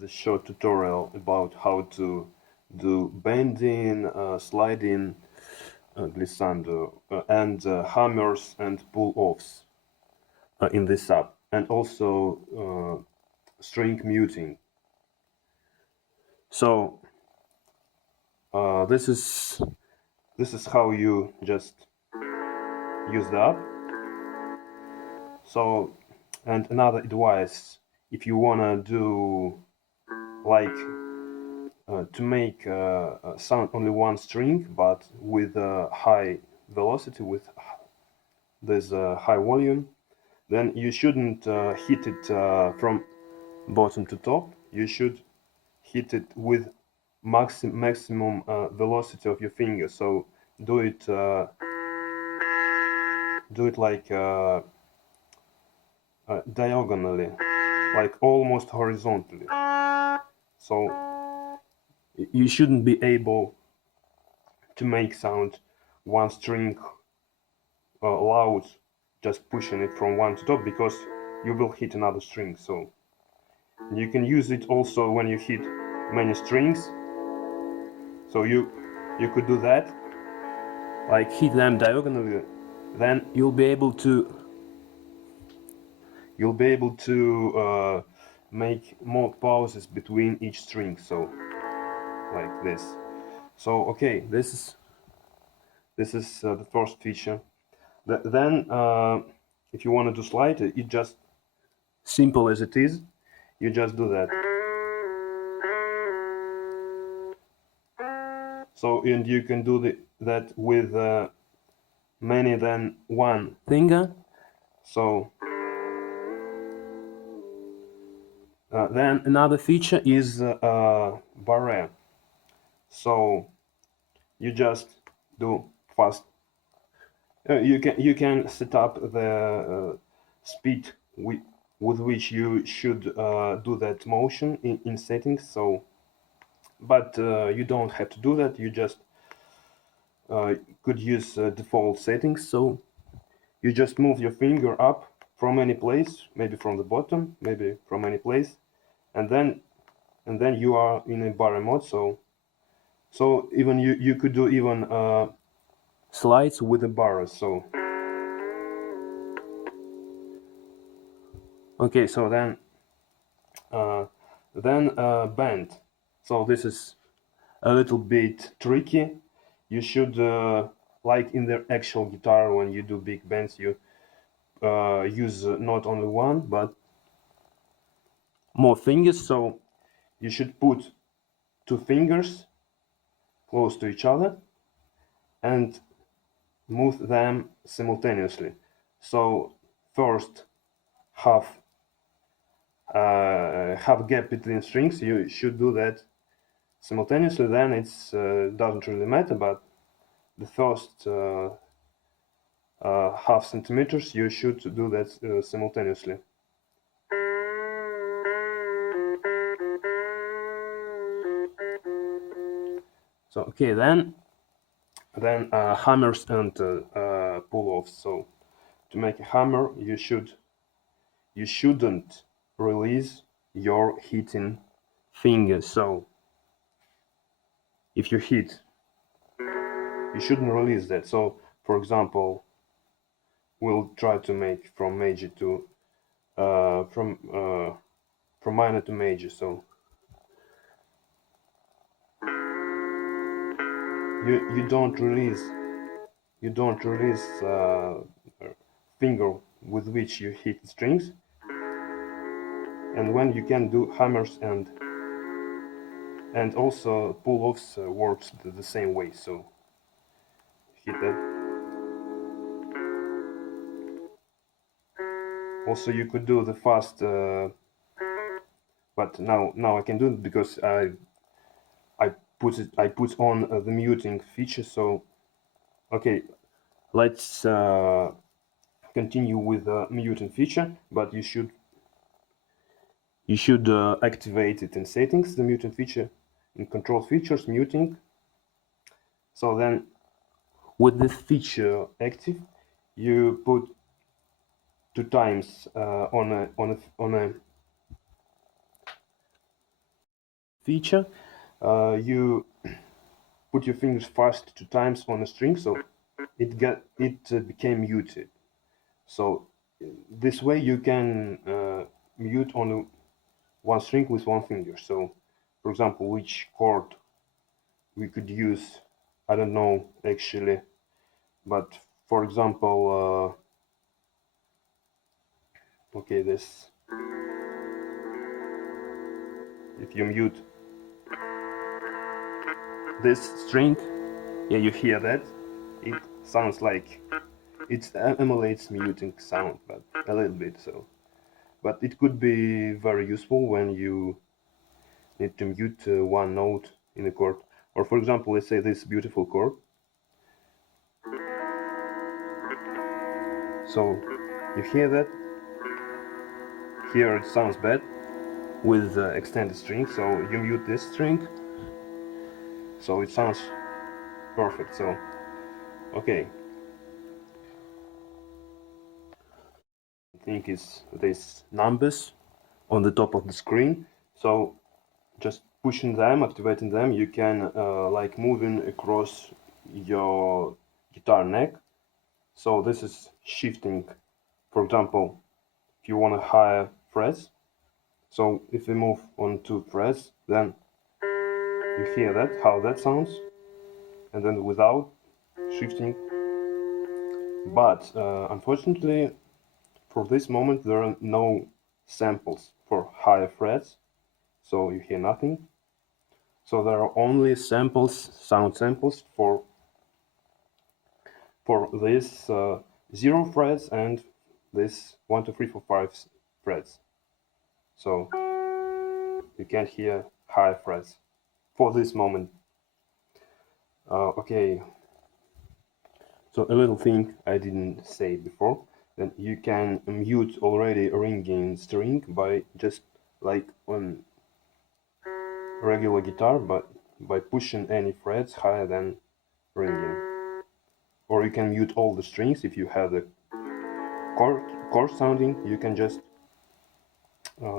the short tutorial about how to do bending, sliding, glissando, and hammers and pull-offs in this app, and also string muting. So this is how you just use the app. So, and another advice, if you wanna do like to make sound only one string but with high velocity, with this high volume, then you shouldn't hit it from bottom to top. You should hit it with maximum velocity of your finger. So do it like diagonally, like almost horizontally. So you shouldn't be able to make sound one string loud just pushing it from one to top, because you will hit another string. So you can use it also when you hit many strings. So you could do that, like hit them diagonally, then you'll be able to make more pauses between each string, so like this. So okay, this is the first feature. Then if you want to do slide, it just simple as it is, you just do that. So, and you can do that with many than one finger. So then another feature is Barre. So you just do fast. You can set up the speed with which you should do that motion in settings. So, but you don't have to do that. You just could use default settings. So you just move your finger up from any place, maybe from the bottom, maybe from any place, and then you are in a Barre mode. So even you could do even slides with a Barre. So okay, so then bend. So this is a little bit tricky. You should like in the actual guitar, when you do big bends, you use not only one but more fingers. So you should put two fingers close to each other and move them simultaneously. So first half gap between strings, you should do that simultaneously. Then it's doesn't really matter, but the first half centimeters you should do that simultaneously. So okay, then hammers and pull-offs. So to make a hammer, you shouldn't release your hitting finger. So if you hit, you shouldn't release that. So for example, we'll try to make from major to from minor to major. So you don't release finger with which you hit the strings. And when you can do hammers and also pull-offs works the same way. So hit that. Also you could do the fast, but now I can do it because I put on the muting feature. So okay, let's continue with the muting feature, but you should activate it in settings, the muting feature, in control features, muting. So then with this feature active, you put 2 times on a feature, you put your fingers fast 2 times on a string, so it became muted. So this way you can mute only one string with one finger. So, for example, which chord we could use, I don't know actually, but for example, okay, this, if you mute this string, yeah, you hear that, it sounds like it emulates muting sound, but a little bit. So, but it could be very useful when you need to mute one note in a chord, or for example, let's say this beautiful chord. So you hear that, here it sounds bad with extended string, so you mute this string, so it sounds perfect. So okay, I think it's these numbers on the top of the screen, so just pushing them, activating them, you can like moving across your guitar neck. So this is shifting, for example, if you want a higher frets, so if we move on 2 frets, then you hear that, how that sounds, and then without shifting. But unfortunately, for this moment, there are no samples for higher frets, so you hear nothing. So there are only samples, sound samples for this 0 frets and this 1, 2, 3, 4, 5 frets. So you can't hear high frets for this moment. Okay, so a little thing I didn't say before, that you can mute already a ringing string by just like on regular guitar, but by pushing any frets higher than ringing. Or you can mute all the strings. If you have the chord sounding, you can just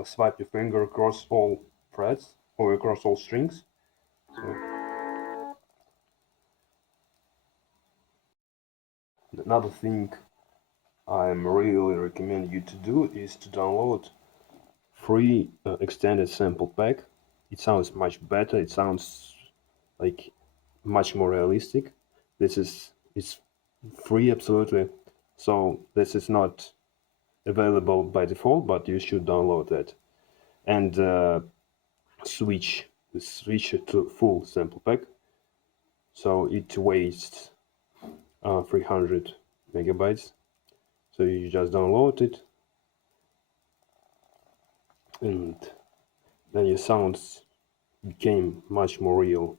swipe your finger across all frets or across all strings. So another thing I'm really recommend you to do is to download free extended sample pack. It sounds much better. It sounds like much more realistic. This is it's free absolutely. So this is not available by default, but you should download that and switch it to full sample pack. So it weighs 300 megabytes. So you just download it, and then your sounds became much more real.